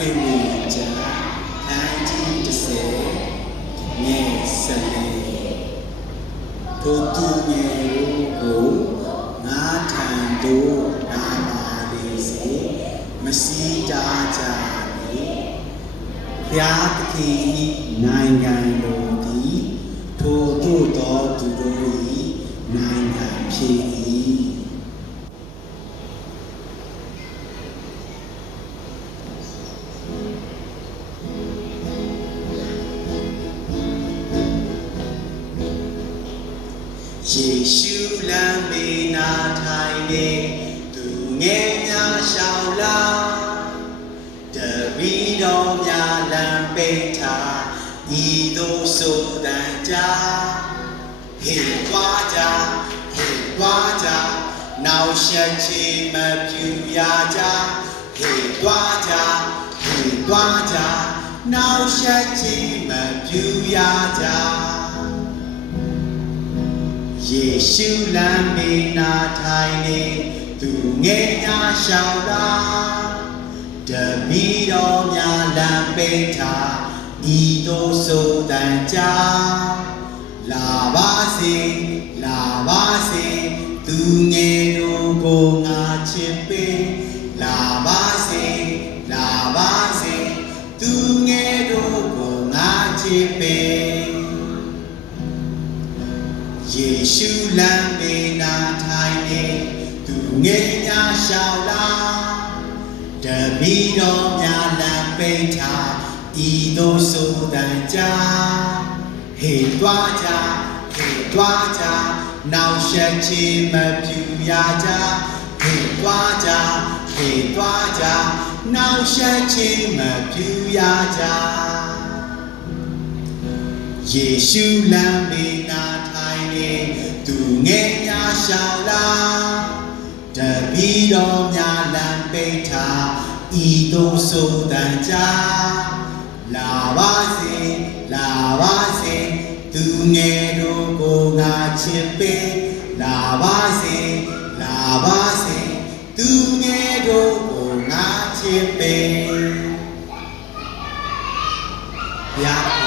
ခွေဝေချာခန်းကြီး30ငယ်14ထိုသူငယ်တို့ကိုငါထံသို့နာပါလေစေမစီတာကြလေဘုရားသခင်၏နိုင်ငံတော်သည်ထိုသို့သောသူတို့၏နိုင်ငံဖြစ်၏ယေရှုလမ်းမေနာထိုင်နေသူငယ်များရှောင်လာတပီတော်များလမ်းပိတ်ထားဤသို့ဆိုတန်ကြဟေ့သွားကြဟေ့သွားကြနောက်ဆက်ချေမပြူရကြဟေ့သွားကြဟေ့သွားကြနောက်ဆက်ချေမပြူရကြယေရှုလမ်းမေနာထိုင်နေသူငယ်များရှောင်လာတပီတော်များလမ်းပိတ်ထားဤသို့ဆိုတန်ကြလာပါစေလာပါစေသူငယ်တို့ကိုငါချစ်ပေးလာပါစေလာပါစေသူငယ်တို့ကိုငါချစ်ပေးယေရှုလမ်းမေနာထိုင်နေသူငယ်များရှောင်လာတပီတော်များလမ်းပိတ်ထားဤသို့ဆိုတန်ကြဟေ့သွားကြဟေ့သွားကြနောက်ဆက်ချေမပြူရကြဟေ့သွားကြဟေ့သွားကြနောက်ဆက်ချေမပြူရကြယေရှုလမ်းမေနာထိုင်နေသူငယ်များရှောင်လာတပီတော်များလမ်းပိတ်ထားဤသို့ဆိုတန်ကြလာပါစေလာပါစေသူငယ်တို့ကိုငါချစ်ပေးလာပါစေလာပါစေသူငယ်တို့ကိုငါချစ်ပေးဘုရား